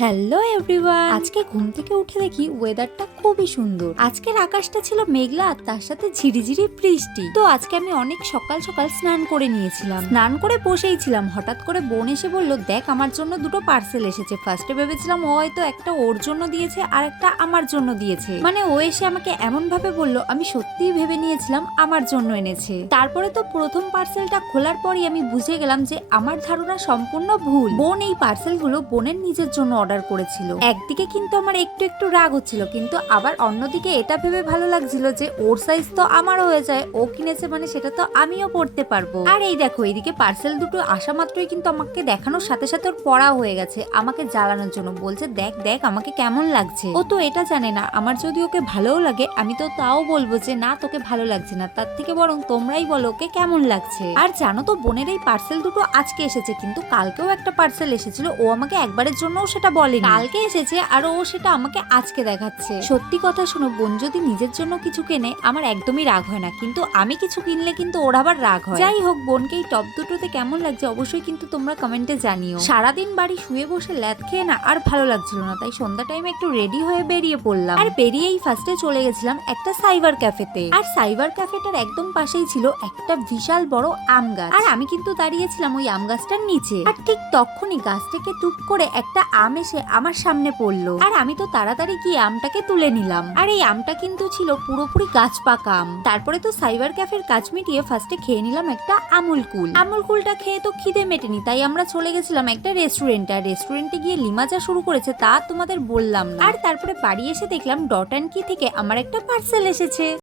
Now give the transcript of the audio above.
Hello everyone, আজকে ঘুম থেকে উঠে দেখি ওয়েদারটা খুবই সুন্দর। আজকের আকাশটা ছিল মেঘলা আর তার সাথে ঝিরিঝিরি বৃষ্টি। তো আজকে আমি অনেক সকাল সকাল স্নান করে নিয়েছিলাম। স্নান করে বসেই ছিলাম, হঠাৎ করে বোন এসে বলল, দেখ আমার জন্য দুটো পার্সেল এসেছে। ফার্স্টে ভেবেছিলাম ও হয়তো একটা ওর জন্য দিয়েছে আর একটা আমার জন্য দিয়েছে। মানে ও এসে আমাকে এমন ভাবে বলল, আমি সত্যিই ভেবে নিয়েছিলাম আমার জন্য এনেছে। তারপরে তো প্রথম পার্সেলটা খোলার পরই আমি বুঝে গেলাম যে আমার ধারণা সম্পূর্ণ ভুল। বোন এই পার্সেলগুলো বোনের নিজের জন্য অর্ডার করেছিল। একদিকে কিন্তু আমার একটু একটু রাগ হচ্ছিল, কিন্তু আবার অন্যদিকে এটা ভেবে ভালো লাগছিল যে ওর সাইজ তো আমারও হয়ে যায়, ও কিনেছে মানে সেটা তো আমিও পড়তে পারবো। আর এই দেখো, এইদিকে পার্সেল দুটো আসা মাত্রই কিন্তু আমাকে দেখানোর সাথে সাথে ওর পড়া হয়ে গেছে, আমাকে জ্বালানোর জন্য। বলছে দেখ দেখ আমাকে কেমন লাগছে। ও তো এটা জানে না আমার যদি ওকে ভালোও লাগে আমি তো তাও বলবো যে না তোকে ভালো লাগছে না, তার থেকে বরং তোমরাই বলো ওকে কেমন লাগছে। আর জানো তো, বোনের এই পার্সেল দুটো আজকে এসেছে, কিন্তু কালকেও একটা পার্সেল এসেছিল, ও আমাকে একবারের জন্যও সেটা বলেনি। কালকে এসেছে আর ও সেটা আমাকে আজকে দেখাচ্ছে। সত্যি কথা শোনো, বোন যদি নিজের জন্য কিছু কেনে আমার একদমই রাগ হয় না, কিন্তু আমি কিছু কিনলে কিন্তু ওর আবার রাগ হয়। যাই হোক, বোনকে এই টপ দুটোতে কেমন লাগছে অবশ্যই কিন্তু তোমরা কমেন্টে জানিও। সারাদিন বাড়ি শুয়ে বসে ল্যাদ খেয়ে না আর ভালো লাগছিল না, তাই সন্ধ্যা টাইমে একটু রেডি হয়ে বেরিয়ে পড়লাম। আর বেরিয়েই ফার্স্টে চলে গেছিলাম একটা সাইবার ক্যাফেতে। আর সাইবার ক্যাফেটার একদম পাশেই ছিল একটা বিশাল বড় আম গাছ। আর আমি কিন্তু দাঁড়িয়েছিলাম ওই আম গাছটার নিচে। আর ঠিক তখনই গাছ থেকে টুপ করে একটা আম এসে আমার সামনে পড়লো। আর আমি তো তাড়াতাড়ি গিয়ে আমটাকে তুলে নিলাম। আর এই আমটা কিন্তু ছিল পুরোপুরি গাছ পাকা আম। তারপরে তো সাইবার ক্যাফের কাজ মিটিয়ে ফার্স্টে খেয়ে নিলাম একটা আমুল কুল। আমুল কুলটা খেয়ে তো খিদে মেটেনি, তাই আমরা চলে গেছিলাম একটা রেস্টুরেন্টে। আর রেস্টুরেন্টে গিয়ে লিমা যা শুরু করেছে তা তোমাদের বললাম না। আর তারপরে বাড়ি এসে দেখলাম ডট অ্যান্ড কি থেকে আমার একটা পার্সেল এসেছে।